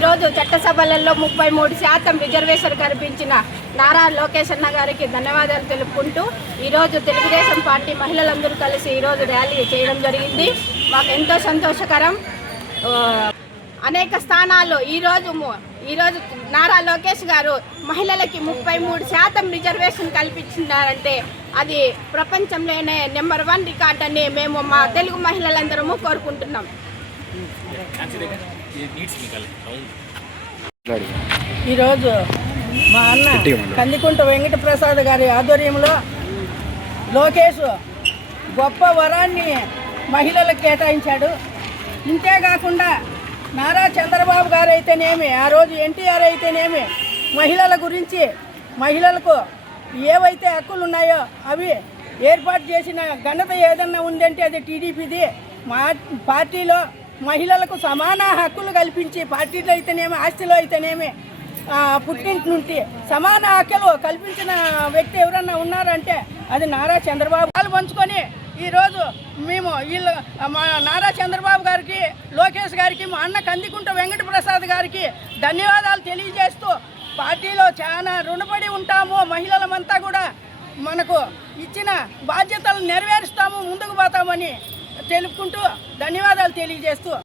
ఈరోజు చట్టసభలలో 33% రిజర్వేషన్ కల్పించిన నారా లోకేష్ అన్న గారికి ధన్యవాదాలు తెలుపుకుంటూ ఈరోజు తెలుగుదేశం పార్టీ మహిళలందరూ కలిసి ఈరోజు ర్యాలీ చేయడం జరిగింది. మాకు ఎంతో సంతోషకరం. అనేక స్థానాల్లో ఈరోజు నారా లోకేష్ గారు మహిళలకి 33% రిజర్వేషన్ కల్పించినారంటే అది ప్రపంచంలోనే నెంబర్ 1 రికార్డ్ అని మేము మా తెలుగు మహిళలందరము కోరుకుంటున్నాం. ఈరోజు మా అన్న కందికుంట వెంకటప్రసాద్ గారి ఆధ్వర్యంలో లోకేష్ గొప్ప వరాన్ని మహిళలకు కేటాయించాడు. ఇంతేకాకుండా నారా చంద్రబాబు గారు అయితేనేమి, ఆ రోజు ఎన్టీఆర్ అయితేనేమి మహిళల గురించి మహిళలకు ఏవైతే హక్కులు ఉన్నాయో అవి ఏర్పాటు చేసిన ఘనత ఏదన్నా ఉందంటే అది టీడీపీది. మా పార్టీలో మహిళలకు సమాన హక్కులు కల్పించి పార్టీలో అయితేనేమి ఆస్తిలో అయితేనేమి పుట్టింటి నుండి సమాన హక్కులు కల్పించిన వ్యక్తి ఎవరన్నా ఉన్నారంటే అది నారా చంద్రబాబు. వాళ్ళు పంచుకొని ఈరోజు మేము మా నారా చంద్రబాబు గారికి, లోకేష్ గారికి, మా అన్న కందికుంట వెంకటప్రసాద్ గారికి ధన్యవాదాలు తెలియజేస్తూ పార్టీలో చాలా రుణపడి ఉంటాము. మహిళలమంతా కూడా మనకు ఇచ్చిన బాధ్యతలు నెరవేరుస్తాము, ముందుకు పోతామని తెలుపుకుంటూ ధన్యవాదాలు తెలియజేస్తూ